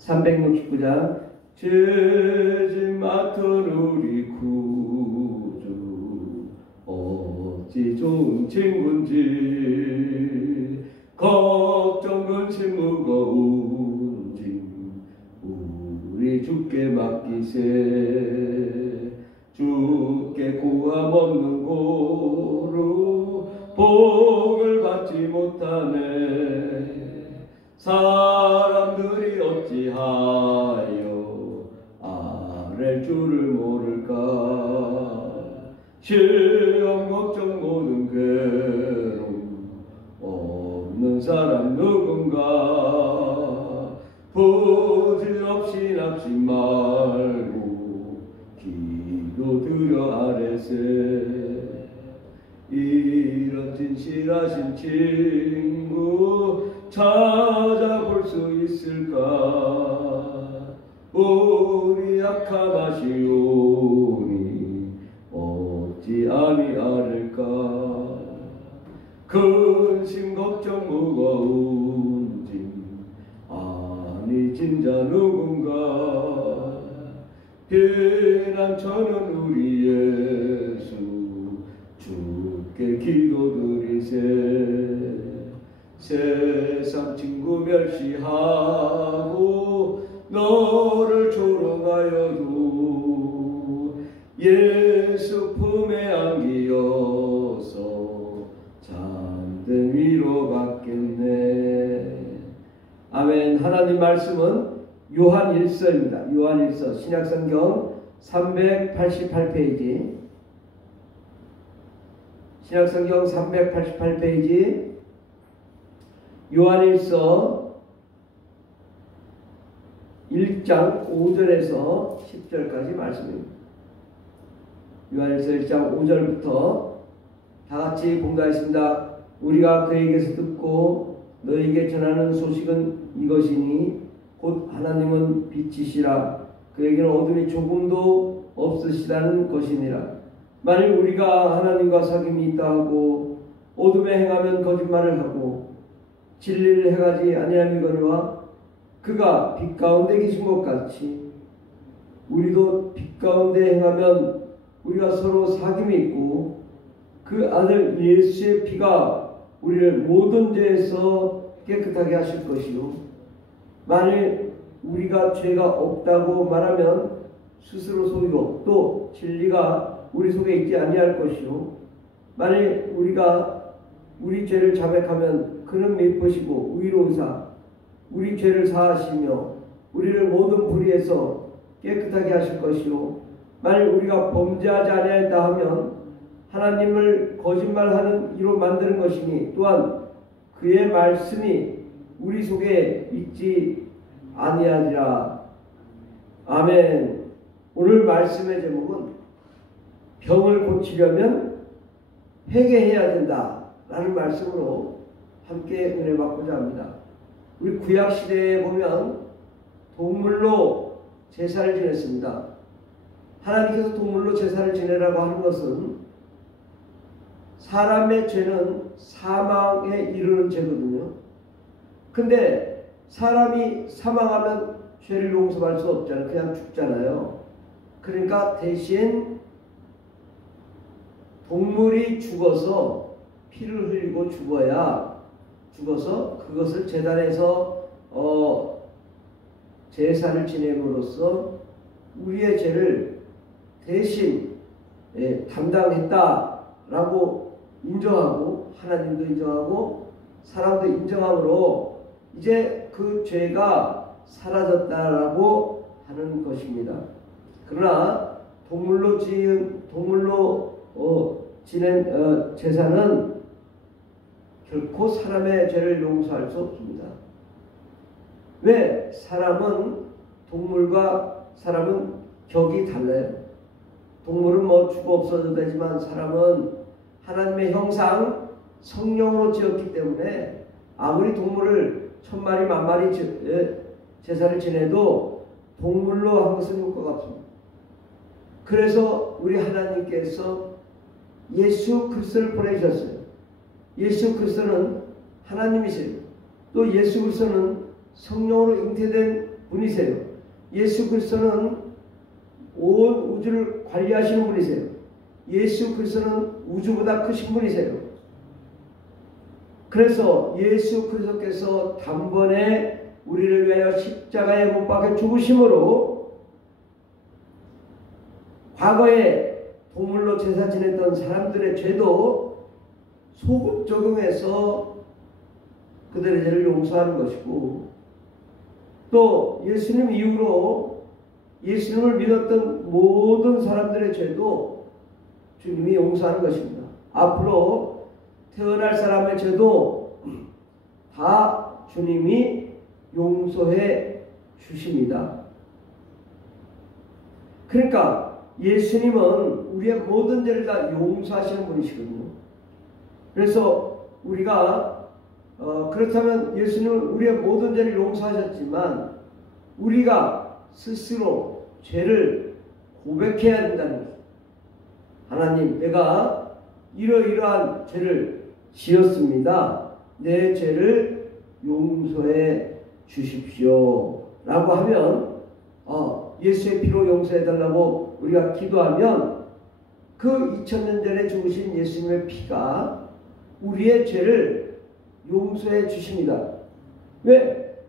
369장 죄짐 맡은 우리 구주 어찌 좋은 친구인지 걱정 근심 무거운 짐 우리 주께 맡기세. 주께 구함 없는 고로 복을 받지 못하네. 사람들이 어찌하여 아랠 줄을 모를까. 시험 걱정 모든 괴로움 없는 사람 누군가. 부질없이 낙심 말고 기도 드려 아뢰세. 이런 진실하신 친구 찾아볼 수 있을까. 우리 약함하시오니 어찌 아니하릴까. 근심 걱정 무거운 짐 아니 진자 누군가. 피난처는 우리 예수 주께 기도드리세. 세상 친구 멸시하고 너를 조롱하여도 예수 품에 안기어서 잠든 위로받겠네. 아멘. 하나님 말씀은 요한 1서입니다. 요한 1서 신약성경 388페이지 신약성경 388페이지 요한 1서 1장 5절에서 10절까지 말씀입니다. 요한 1서 1장 5절부터 다같이 봉독하겠습니다. 우리가 그에게서 듣고 너에게 전하는 소식은 이것이니 곧 하나님은 빛이시라. 그에게는 어둠이 조금도 없으시다는 것이니라. 만일 우리가 하나님과 사귐이 있다 하고 어둠에 행하면 거짓말을 하고 진리를 행하지 아니함이거니와 그가 빛 가운데 계신 것 같이 우리도 빛 가운데 행하면 우리가 서로 사귐이 있고 그 아들 예수의 피가 우리를 모든 죄에서 깨끗하게 하실 것이요. 만일 우리가 죄가 없다고 말하면 스스로 속이고 또 진리가 우리 속에 있지 아니할 것이요. 만일 우리가 우리 죄를 자백하면 그는 미쁘시고 의로우사 우리 죄를 사하시며 우리를 모든 불의에서 깨끗하게 하실 것이요. 만일 우리가 범죄하지 아니하였다 하면 하나님을 거짓말하는 이로 만드는 것이니 또한 그의 말씀이 우리 속에 있지 아니하리라. 아멘. 오늘 말씀의 제목은 병을 고치려면 회개해야 된다 라는 말씀으로 함께 은혜 받고자 합니다. 우리 구약시대에 보면 동물로 제사를 지냈습니다. 하나님께서 동물로 제사를 지내라고 하는 것은 사람의 죄는 사망에 이르는 죄거든요. 근데 사람이 사망하면 죄를 용서할 수 없잖아요. 그냥 죽잖아요. 그러니까 대신 동물이 죽어서 피를 흘리고 죽어서 그것을 제단에서 제사를 지냄으로써 우리의 죄를 대신 담당했다라고 인정하고 하나님도 인정하고 사람도 인정함으로 이제 그 죄가 사라졌다라고 하는 것입니다. 그러나 동물로 지낸 제사는 결코 사람의 죄를 용서할 수 없습니다. 왜? 동물과 사람은 격이 달라요. 동물은 죽어 없어도 되지만 사람은 하나님의 형상 성령으로 지었기 때문에 아무리 동물을 1000마리 10,000마리 제사를 지내도 동물로 한 것은 효과가 없습니다. 그래서 우리 하나님께서 예수 그리스도를 보내주셨어요. 예수 그리스도는 하나님이세요. 또 예수 그리스도는 성령으로 잉태된 분이세요. 예수 그리스도는 온 우주를 관리하시는 분이세요. 예수 그리스도는 우주보다 크신 분이세요. 그래서 예수 그리스도께서 단번에 우리를 위하여 십자가에 못 박혀 죽으심으로 과거에 동물로 제사 지냈던 사람들의 죄도 소급 적용해서 그들의 죄를 용서하는 것이고, 또 예수님 이후로 예수님을 믿었던 모든 사람들의 죄도 주님이 용서하는 것입니다. 앞으로 태어날 사람의 죄도 다 주님이 용서해 주십니다. 그러니까 예수님은 우리의 모든 죄를 다 용서하시는 분이시거든요. 그래서 우리가 그렇다면 예수님은 우리의 모든 죄를 용서하셨지만 우리가 스스로 죄를 고백해야 된다는 거죠. 하나님, 내가 이러이러한 죄를 지었습니다. 내 죄를 용서해 주십시오 라고 하면 예수의 피로 용서해 달라고 우리가 기도하면 그 2000년 전에 죽으신 예수님의 피가 우리의 죄를 용서해 주십니다. 왜?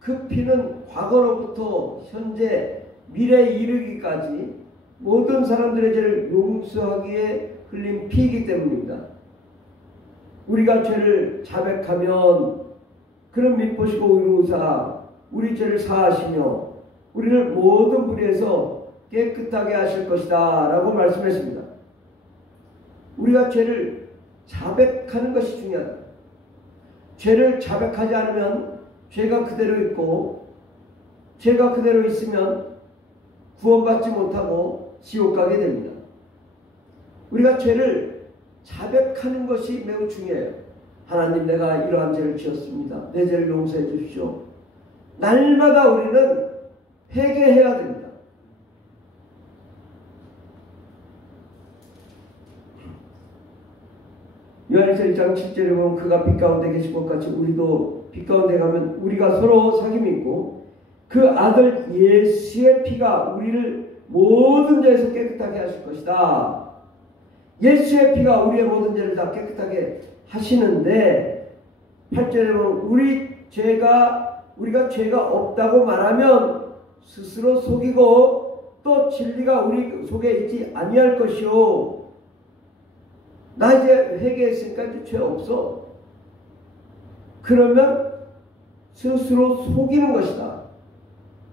그 피는 과거로부터 현재 미래에 이르기까지 모든 사람들의 죄를 용서하기에 흘린 피이기 때문입니다. 우리가 죄를 자백하면 그는 미쁘시고 의로우사 우리 죄를 사하시며 우리를 모든 불의에서 깨끗하게 하실 것이다 라고 말씀했습니다. 우리가 죄를 자백하는 것이 중요하다. 죄를 자백하지 않으면 죄가 그대로 있고, 죄가 그대로 있으면 구원받지 못하고 지옥 가게 됩니다. 우리가 죄를 자백하는 것이 매우 중요해요. 하나님, 내가 이러한 죄를 지었습니다. 내 죄를 용서해 주십시오. 날마다 우리는 회개해야 됩니다. 요한일서 1장 7절에 보면 그가 빛 가운데 계신 것 같이 우리도 빛 가운데 가면 우리가 서로 사귐이 있고 그 아들 예수의 피가 우리를 모든 죄에서 깨끗하게 하실 것이다. 예수의 피가 우리의 모든 죄를 다 깨끗하게 하시는데 8절에 보면 우리가 죄가 없다고 말하면 스스로 속이고 또 진리가 우리 속에 있지 아니할 것이요. 나 이제 회개했으니까 이제 죄 없어. 그러면 스스로 속이는 것이다.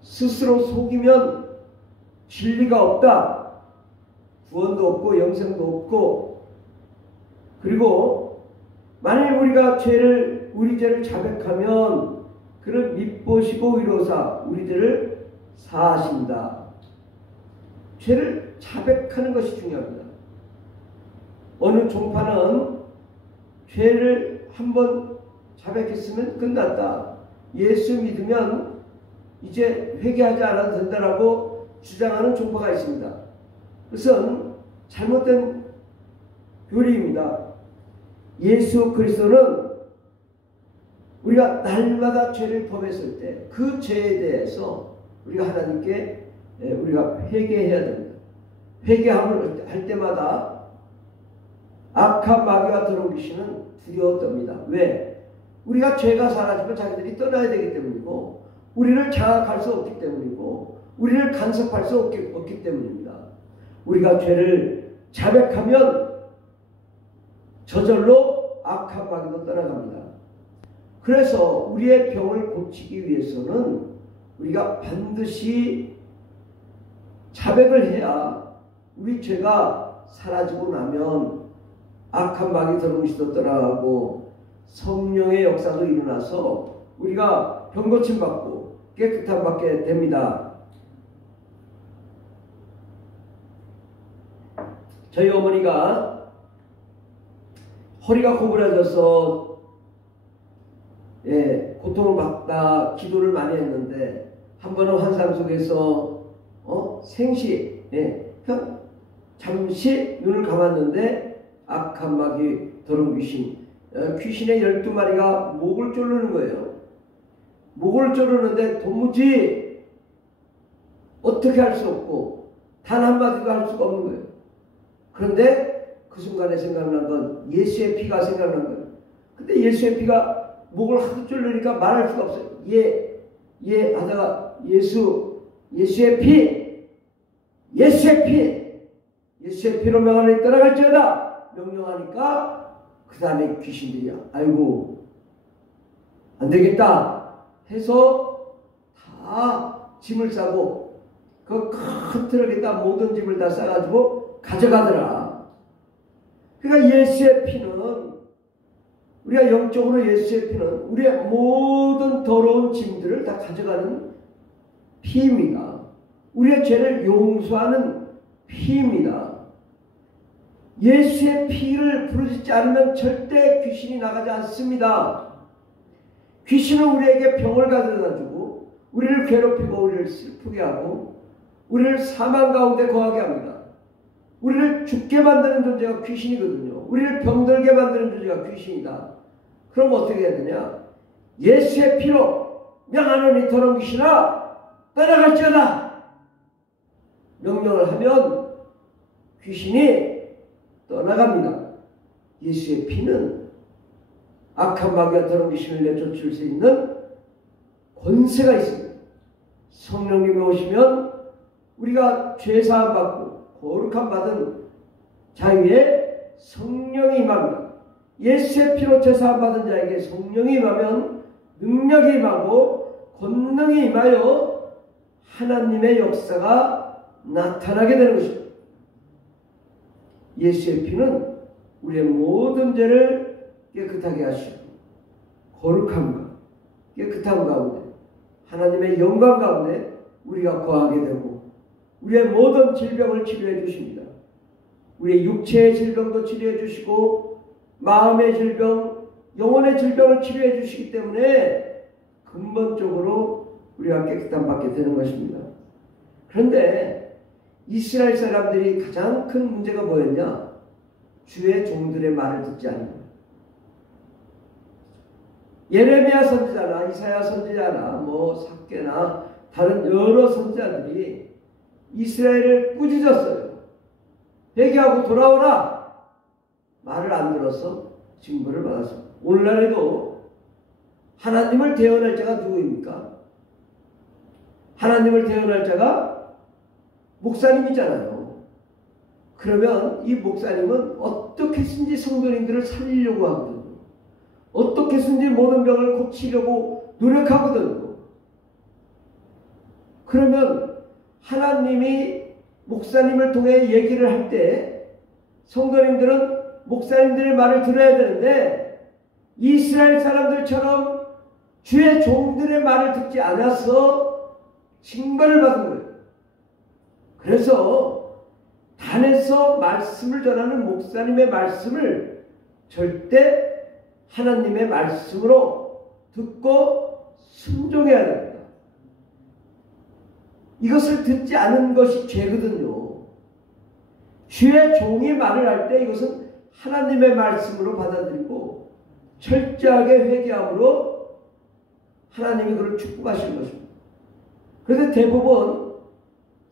스스로 속이면 진리가 없다. 구원도 없고 영생도 없고, 그리고 만일 우리가 우리 죄를 자백하면 그를 미쁘시고 의로우사 우리 죄를 사하신다. 죄를 자백하는 것이 중요합니다. 어느 종파는 죄를 한번 자백했으면 끝났다. 예수 믿으면 이제 회개하지 않아도 된다라고 주장하는 종파가 있습니다. 그것은 잘못된 교리입니다. 예수 그리스도는 우리가 날마다 죄를 범했을 때 그 죄에 대해서 우리가 하나님께 우리가 회개해야 됩니다. 회개함을 할 때마다 악한 마귀와 더러운 귀신은 두려워 떱니다. 왜? 우리가 죄가 사라지면 자기들이 떠나야 되기 때문이고, 우리를 장악할 수 없기 때문이고, 우리를 간섭할 수 없기 때문입니다. 우리가 죄를 자백하면 저절로 악한 마귀도 떠나갑니다. 그래서 우리의 병을 고치기 위해서는 우리가 반드시 자백을 해야 우리 죄가 사라지고 나면 악한 마귀 더러운 귀신도 떠나가고 성령의 역사도 일어나서 우리가 병고침 받고 깨끗함 받게 됩니다. 저희 어머니가 허리가 구부러져서 고통을 받다 기도를 많이 했는데 한 번은 환상 속에서 생시 그냥 잠시 눈을 감았는데 악한 마귀 더러운 귀신의 12마리가 목을 조르는 거예요. 목을 조르는데 도무지 어떻게 할 수 없고 단 한마디도 할 수가 없는 거예요. 그런데 그 순간에 생각난 건 예수의 피가 생각난 거예요. 근데 예수의 피가 목을 하도 졸르니까 말할 수가 없어요. 예 하다가 예수의 피로 명하노니 떠나갈지어다 명령하니까 그 다음에 귀신들이 아이고 안 되겠다 해서 다 짐을 싸고 그 큰 트럭에다 모든 짐을 다 싸가지고 가져가더라. 그러니까 예수의 피는 우리가 영적으로 예수의 피는 우리의 모든 더러운 짐들을 다 가져가는 피입니다. 우리의 죄를 용서하는 피입니다. 예수의 피를 부르짖지 않으면 절대 귀신이 나가지 않습니다. 귀신은 우리에게 병을 가져다주고 우리를 괴롭히고 우리를 슬프게 하고 우리를 사망 가운데 거하게 합니다. 우리를 죽게 만드는 존재가 귀신이거든요. 우리를 병들게 만드는 존재가 귀신이다. 그럼 어떻게 해야 되냐? 예수의 피로 명하노니 더러운 귀신아 떠나갈지어다 명령을 하면 귀신이 떠나갑니다. 예수의 피는 악한 마귀와 더러운 귀신을 내쫓을 수 있는 권세가 있습니다. 성령님이 오시면 우리가 죄사함 받고 거룩함 받은 자유에 성령이 임합니다. 예수의 피로 죄사함 받은 자에게 성령이 임하면 능력이 임하고 권능이 임하여 하나님의 역사가 나타나게 되는 것입니다. 예수의 피는 우리의 모든 죄를 깨끗하게 하시고 거룩함과 깨끗함 가운데 하나님의 영광 가운데 우리가 거하게 되고 우리의 모든 질병을 치료해 주십니다. 우리의 육체의 질병도 치료해 주시고 마음의 질병, 영혼의 질병을 치료해 주시기 때문에 근본적으로 우리가 깨끗함 받게 되는 것입니다. 그런데 이스라엘 사람들이 가장 큰 문제가 뭐였냐? 주의 종들의 말을 듣지 않는 거예요. 예레미야 선지자나 이사야 선지자나 삭개나 다른 여러 선지자들이 이스라엘을 꾸짖었어요. 회개하고 돌아오라. 말을 안 들어서 징벌을 받았습니다. 오늘날에도 하나님을 대언할 자가 누구입니까? 하나님을 대언할 자가 목사님이잖아요. 그러면 이 목사님은 어떻게 해서든지 성도님들을 살리려고 하거든요. 어떻게 해서든지 모든 병을 고치려고 노력하거든요. 그러면 하나님이 목사님을 통해 얘기를 할 때 성도님들은 목사님들의 말을 들어야 되는데 이스라엘 사람들처럼 주의 종들의 말을 듣지 않아서 징벌을 받은 거예요. 그래서 단에서 말씀을 전하는 목사님의 말씀을 절대 하나님의 말씀으로 듣고 순종해야 됩니다. 이것을 듣지 않은 것이 죄거든요. 주의 종이 말을 할 때 이것은 하나님의 말씀으로 받아들이고 철저하게 회개함으로 하나님이 그를 축복하시는 것입니다. 그런데 대부분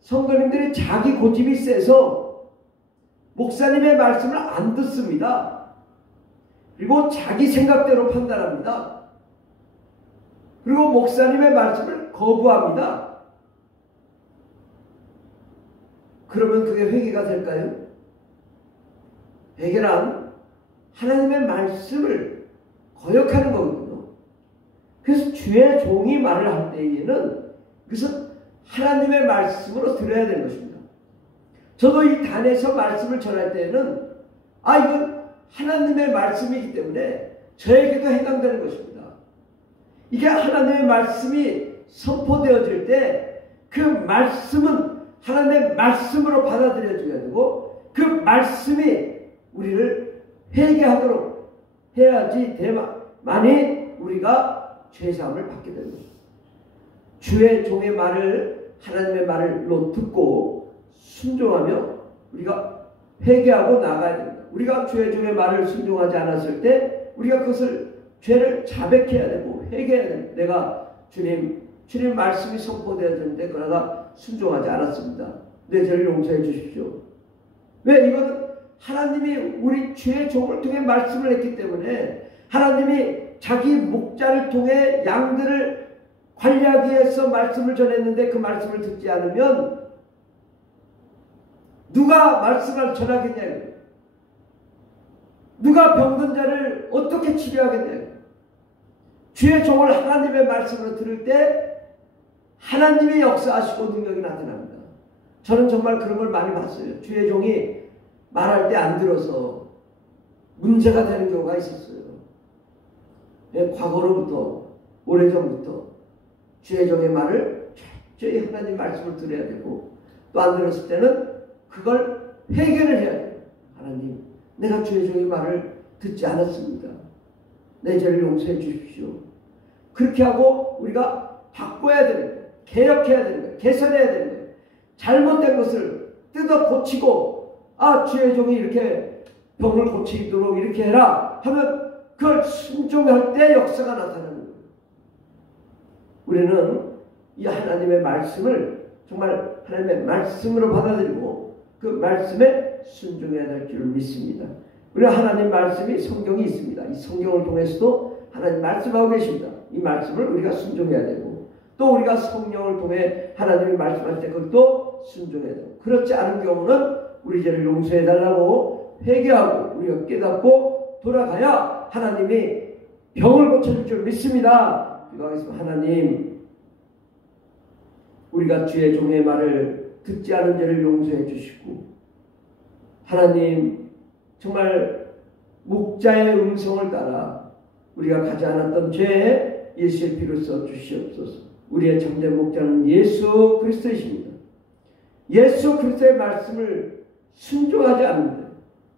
성도님들이 자기 고집이 세서 목사님의 말씀을 안 듣습니다. 그리고 자기 생각대로 판단합니다. 그리고 목사님의 말씀을 거부합니다. 그러면 그게 회개가 될까요? 회개란 하나님의 말씀을 거역하는 거거든요. 그래서 주의 종이 말을 할 때에는 그것은 하나님의 말씀으로 들어야 되는 것입니다. 저도 이 단에서 말씀을 전할 때에는 이건 하나님의 말씀이기 때문에 저에게도 해당되는 것입니다. 이게 하나님의 말씀이 선포되어질 때 그 말씀은 하나님의 말씀으로 받아들여줘야 되고 그 말씀이 우리를 회개하도록 해야지 대만이 우리가 죄사함을 받게 되는 것입니다. 주의 종의 말을 하나님의 말로 듣고 순종하며 우리가 회개하고 나가야 됩니다. 우리가 주의 종의 말을 순종하지 않았을 때 우리가 그것을 죄를 자백해야 되고 회개해야 됩니다. 내가 주님 주님 말씀이 선포되어야 되는데 그러나 순종하지 않았습니다. 내 죄를 용서해 주십시오. 왜? 이거는 하나님이 우리 주의 종을 통해 말씀을 했기 때문에 하나님이 자기 목자를 통해 양들을 관리하기 위해서 말씀을 전했는데 그 말씀을 듣지 않으면 누가 말씀을 전하겠냐고요. 누가 병든 자를 어떻게 치료하겠냐고요. 주의 종을 하나님의 말씀으로 들을 때 하나님의 역사하시고 능력이 나타납니다. 저는 정말 그런 걸 많이 봤어요. 주의 종이 말할 때 안 들어서 문제가 되는 경우가 있었어요. 과거로부터 오래전부터 주의 종의 말을 철저히 하나님 말씀을 들어야 되고 또 안 들었을 때는 그걸 해결을 해야 돼요. 하나님, 내가 주의 종의 말을 듣지 않았습니다. 내 죄를 용서해 주십시오. 그렇게 하고 우리가 바꿔야 되는 거예요. 개혁해야 되는 거예요. 개선해야 되는 거예요. 잘못된 것을 뜯어 고치고 주의 종이 이렇게 병을 고치도록 이렇게 해라 하면 그걸 순종할 때 역사가 나타나는 거예요. 우리는 이 하나님의 말씀을 정말 하나님의 말씀으로 받아들이고 그 말씀에 순종해야 될 줄 믿습니다. 우리가 하나님 말씀이 성경이 있습니다. 이 성경을 통해서도 하나님 말씀하고 계십니다. 이 말씀을 우리가 순종해야 되고 또 우리가 성령을 통해 하나님이 말씀할 때 그것도 순종해야 되고 그렇지 않은 경우는 우리 죄를 용서해 달라고 회개하고 우리가 깨닫고 돌아가야 하나님이 병을 고쳐줄 줄 믿습니다. 기도하겠습니다. 하나님, 우리가 주의 종의 말을 듣지 않은 죄를 용서해 주시고 하나님 정말 목자의 음성을 따라 우리가 가지 않았던 죄에 예수의 피를 써 주시옵소서. 우리의 참된 목자는 예수 그리스도이십니다. 예수 그리스도의 말씀을 순종하지 않는데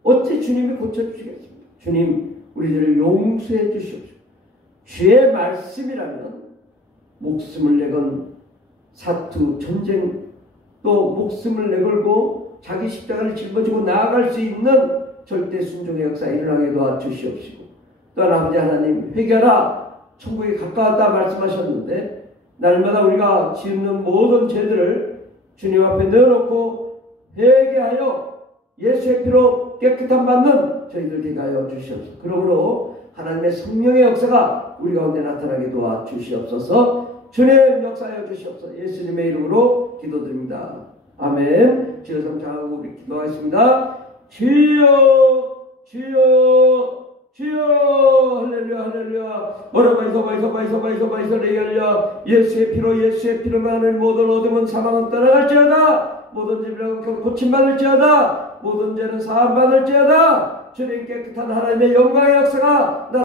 어찌 주님이 고쳐주시겠습니까? 주님, 우리들을 용서해 주시옵소서. 주의 말씀이라면 목숨을 내건 사투, 전쟁, 또 목숨을 내걸고 자기 십자가를 짊어지고 나아갈 수 있는 절대 순종의 역사 일어나게 도와주시옵시고 또한 아버지 하나님, 회개하라 천국에 가까웠다 말씀하셨는데 날마다 우리가 짓는 모든 죄들을 주님 앞에 내어놓고 회개하여 예수의 피로 깨끗함 받는 저희들 되게 하여 주시옵소서. 그러므로 하나님의 성령의 역사가 우리 가운데 나타나게 도와주시옵소서. 주님 역사하여 주시옵소서. 예수님의 이름으로 기도드립니다. 아멘. 주여 성창하고 우리 기도하겠습니다. 주여 주여 주여 할렐루야 할렐루야 오라바이소바이소바이소바이소바이소 레이할려 예수의 피로 만을 모든 어둠은 사망은 떠나갈지어다 모든 질병은 고침받을지어다 모든 죄는 사함받을지어다 주님 깨끗한 하나님의 영광의 역사가